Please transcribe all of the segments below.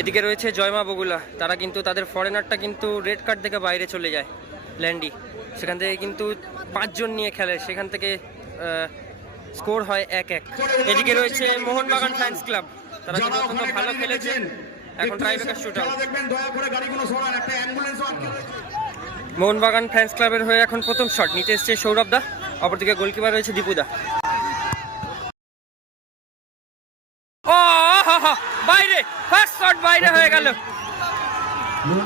এদিকে রয়েছে জয়মা বগুলা। তারা কিন্তু তাদের ফরেনারটা কিন্তু রেড কার্ড থেকে বাইরে চলে যায় ল্যান্ডি সেখান থেকে কিন্তু পাঁচজন নিয়ে খেলে সেখান থেকে স্কোর হয় এক এক। এদিকে রয়েছে মোহনবাগান ফ্যান্স ক্লাব তারা কিন্তু অত্যন্ত ভালো খেলেছে। এখন ট্রাইবেকার শুট আউট দেখবেন দয়া করে গাড়িগুলো সরান একটা অ্যাম্বুলেন্সও আটকে রয়েছে। মোহনবাগান ফ্যান্স ক্লাবের হয়ে এখন প্রথম শট নিতে এসছে সৌরভ দা অপরদিকে গোলকিপার রয়েছে দীপুদা ফার্স্ট শট বাইরে হয়ে গেল।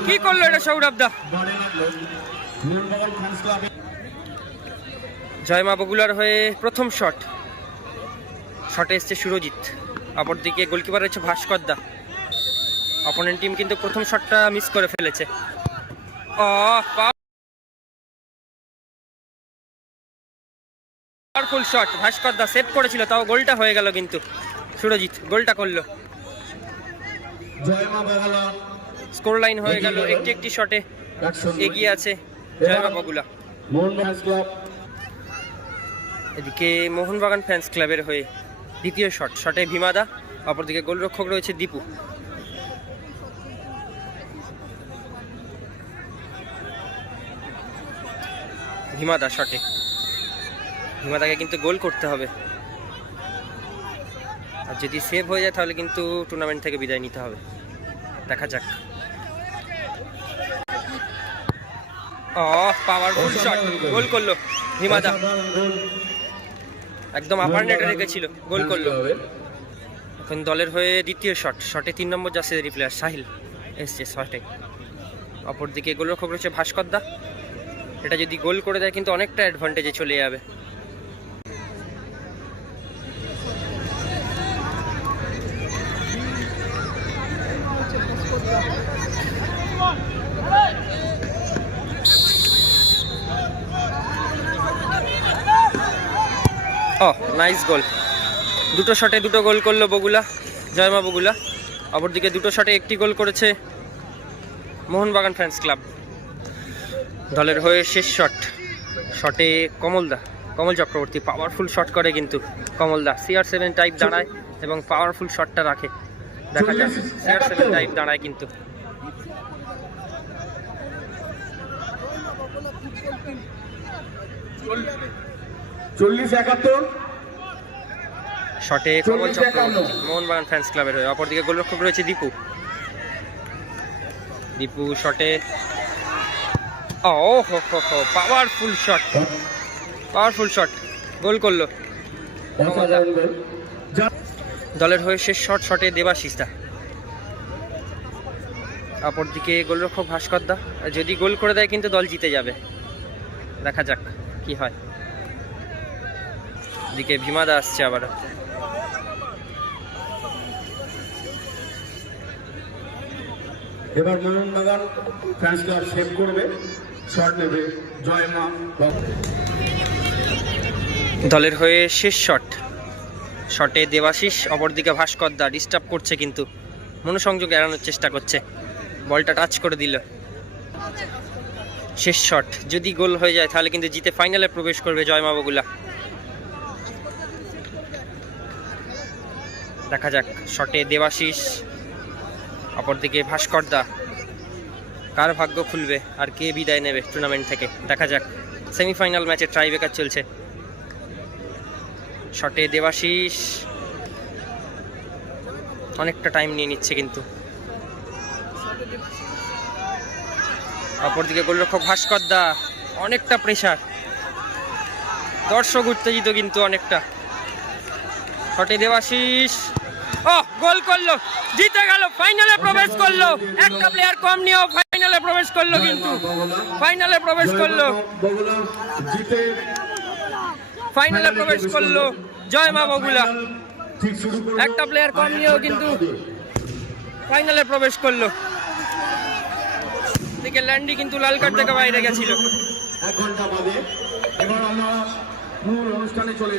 কি করল এটা সৌরভ দা? জয়মা বগুলার হয়ে প্রথম শট শটে এসছে সুরজিৎ। অপরদিকে গোলকিপার রয়েছে ভাস্কর দা। অপোনেন্ট টিম কিন্তু প্রথম শটটা মিস করে ফেলেছে। পাওয়ারফুল শট ভাস্কর দা সেভ করেছিল, তাও গোলটা হয়ে গেল কিন্তু। সুরজিৎ গোলটা করল। স্কোর লাইন হয়ে গেল একটি একটি শটে এগিয়ে আছে জয়মা বগুলা এদিকে মোহনবাগান ফ্যান্স ক্লাবের হয়ে দ্বিতীয় শট শটে ভীমাদা অপরদিকে গোলরক্ষক রয়েছে দীপু। ভীমাদা শটে ভীমাদাকে কিন্তু গোল করতে হবে। আর যদি সেভ হয়ে যায় তাহলে কিন্তু টুর্নামেন্ট থেকে বিদায় নিতে হবে। দেখা যাক। পাওয়ারফুল শট গোল করল। গোল। একদম আপার নেটে রেখেছিল। গোল করল। এখন দলের হয়ে দ্বিতীয় শট শটে তিন নম্বর যাচ্ছে রিপ্লেয়ার সাহিল। এসছে শটে অপরদিকে গোলরক্ষক রয়েছে ভাস্কর দা। এটা যদি গোল করে দেয় কিন্তু অনেকটা অ্যাডভান্টেজে চলে যাবে। ও নাইস গোল দুটো শটে দুটো গোল করল বগুলা, জয়মা বগুলা। অপরদিকে দুটো শটে একটি গোল করেছে মোহনবাগান ফ্যান্স ক্লাব দলের হয়ে শেষ শট শটে কমলদা কমল চক্রবর্তী পাওয়ারফুল শট করে কিন্তু। কমলদা সিআর সেভেন টাইপ দাঁড়ায় এবং পাওয়ারফুল শটটা রাখে। দেখা যাক। সেভেন টাইপ দাঁড়ায় কিন্তু। চল্লিশ একাত্তর। শটে কমল চক্রবর্তী মোহনবাগান ফ্যান্স ক্লাবের হয়ে। অপরদিকে গোলরক্ষক রয়েছে দীপু। দীপু শটে। ও হো হো হো powerful shot powerful shot goal করল। দলের হয়ে শেষ শট শটে দেবাশিস দা অপরদিকে গোলরক্ষক ভাস্কর দা যদি গোল করে দেয় কিন্তু দল জিতে যাবে। দেখা যাক কি হয়। এদিকে ভীমাদা আসছে আবার এবার মোহনবাগান ক্লাব সেভ করবে শট নেবে জয় মা বাগালা। দলের হয়ে শেষ শট। শটে দেবাশিস, অপরদিকে ভাস্কর দা ডিস্টার্ব করছে কিন্তু। মনোসংযোগ এড়ানোর চেষ্টা করছে। বলটা টাচ করে দিল। শেষ শট যদি গোল হয়ে যায়, তাহলে কিন্তু জিতে ফাইনালে প্রবেশ করবে জয়মা বগুলা দেখা যাক শটে দেবাশিস, অপরদিকে ভাস্কর দা কার ভাগ্য খুলবে আর কে বিদায় নেবে টুর্নামেন্ট থেকে? দেখা যাক। সেমিফাইনাল ম্যাচে ট্রাইবেকার চলছে। শটে দেবাশিস। অনেকটা টাইম নিয়ে নিচ্ছে কিন্তু। অপরদিকে গোলরক্ষক ভাস্কর দা, অনেকটা প্রেশার দর্শক উত্তেজিত কিন্তু অনেকটা। শটে দেবাশিস। ও, গোল করল। জিতে গেল ফাইনালে প্রবেশ করল। একটা প্লেয়ার কম নিয়েও ফাইনালে প্রবেশ করল কিন্তু। ফাইনালে প্রবেশ করল। ফাইনালে প্রবেশ করল। জয় মা বগুলা। একটা প্লেয়ার কম নিয়েও কিন্তু ফাইনালে প্রবেশ করল। দিকে ল্যান্ডি কিন্তু লাল কার্ড থেকে বাইরে গেছিল। এক ঘণ্টা বাদে এবার আমরা মূল অনুষ্ঠানে চলে